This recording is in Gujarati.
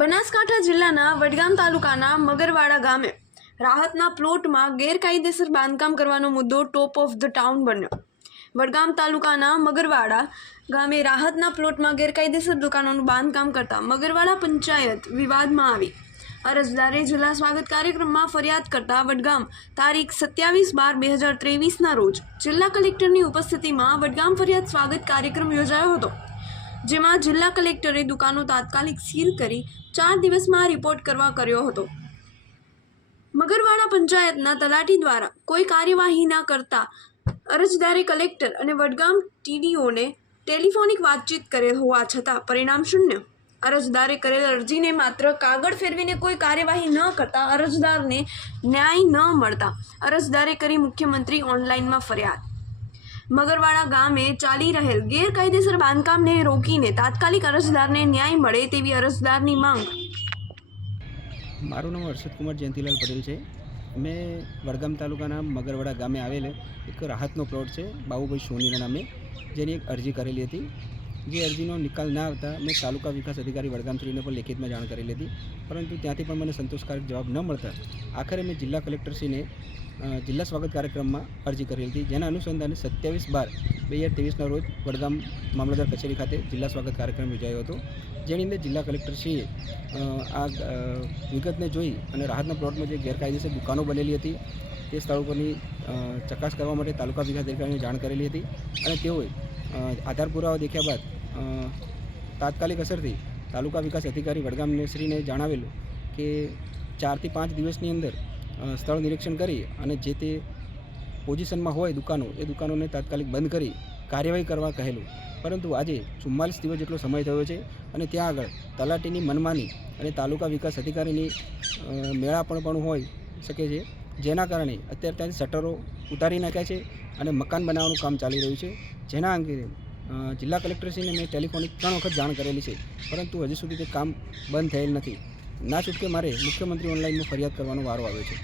બનાસકાંઠા જિલ્લાના વડગામ તાલુકાના મગરવાડા ગામે રાહતના પ્લોટમાં ગેરકાયદેસર બાંધકામ કરવાનો મુદ્દો ટોપ ઓફ ધ ટાઉન બન્યો. વડગામ તાલુકાના મગરવાડા ગામે રાહતના પ્લોટમાં ગેરકાયદેસર દુકાનોનું બાંધકામ કરતા મગરવાડા પંચાયત વિવાદમાં આવી. અરજદારે જિલ્લા સ્વાગત કાર્યક્રમમાં ફરિયાદ કરતા વડગામ તારીખ સત્યાવીસ બાર બે હજાર ત્રેવીસના રોજ જિલ્લા કલેક્ટરની ઉપસ્થિતિમાં વડગામ ફરિયાદ સ્વાગત કાર્યક્રમ યોજાયો હતો. જેમાં જિલ્લા કલેક્ટરે દુકાનો તાત્કાલિક સીલ કરી ચાર દિવસમાં રિપોર્ટ કરવા કર્યો હતો. મગરવાડા પંચાયતના તલાટી દ્વારા કોઈ કાર્યવાહી ન કરતા અરજદારે કલેક્ટર અને વડગામ ટીડીઓને ટેલિફોનિક વાતચીત કરેલ હોવા છતાં પરિણામ શૂન્ય. અરજદારે કરેલ અરજીને માત્ર કાગળ ફેરવીને કોઈ કાર્યવાહી ન કરતા અરજદારને ન્યાય ન મળતા અરજદારે કરી મુખ્યમંત્રી ઓનલાઈનમાં ફરિયાદ. મગરવાડા ગામે ચાલી રહેલ ગેરકાયદેસર બાંધકામને રોકીને તાત્કાલિક અરજદારને ન્યાય મળે તેવી અરજદારની માંગ. મારું નામ હર્ષદ કુમાર જયંતિલાલ પટેલ છે. મેં વડગામ તાલુકાના મગરવાડા ગામે આવેલ એક રાહતનો પ્લોટ છે બાબુભાઈ સોનીના નામે, જેની એક અરજી કરેલી હતી. જે અરજીનો નિકાલ ના આવતા મેં તાલુકા વિકાસ અધિકારી વડગામશ્રીને પણ લેખિતમાં જાણ કરેલી હતી. પરંતુ ત્યાંથી પણ મને સંતોષકારક જવાબ ન મળતા આખરે મેં જિલ્લા કલેક્ટરશ્રીને જિલ્લા સ્વાગત કાર્યક્રમમાં અરજી કરેલી હતી. જેના અનુસંધાને સત્યાવીસ બાર બે હજાર ત્રેવીસના રોજ વડગામ મામલતદાર કચેરી ખાતે જિલ્લા સ્વાગત કાર્યક્રમ યોજાયો હતો. જેની અંદર જિલ્લા કલેક્ટરશ્રીએ આ વિગતને જોઈ અને રાહતના પ્લોટમાં જે ગેરકાયદેસર દુકાનો બનેલી હતી, તે સ્થળ ઉપરની ચકાસ કરવા માટે તાલુકા વિકાસ અધિકારીને જાણ કરેલી હતી અને તેઓએ આધાર પુરાવા દેખ્યા બાદ તાત્કાલિક અસરથી તાલુકા વિકાસ અધિકારી વડગામને શ્રીને જણાવેલું કે ચારથી પાંચ દિવસની અંદર સ્થળ નિરીક્ષણ કરી અને જે તે પોઝિશનમાં હોય દુકાનો, એ દુકાનોને તાત્કાલિક બંધ કરી કાર્યવાહી કરવા કહેલું. પરંતુ આજે ચુમ્માલીસ દિવસ જેટલો સમય થયો છે અને ત્યાં આગળ તલાટીની મનમાની અને તાલુકા વિકાસ અધિકારીની મેળાપણ પણ હોય શકે છે, જેના કારણે અત્યારે ત્યાંથી શટરો ઉતારી નાખ્યા છે અને મકાન બનાવવાનું કામ ચાલી રહ્યું છે. જેના અંગે જિલ્લા કલેક્ટરશ્રીને મેં ટેલિફોનિક ત્રણ વખત જાણ કરેલી છે, પરંતુ હજી સુધી તે કામ બંધ થયેલ નથી. ના છૂટકે મારે મુખ્યમંત્રી ઓનલાઈનમાં ફરિયાદ કરવાનો વારો આવ્યો છે.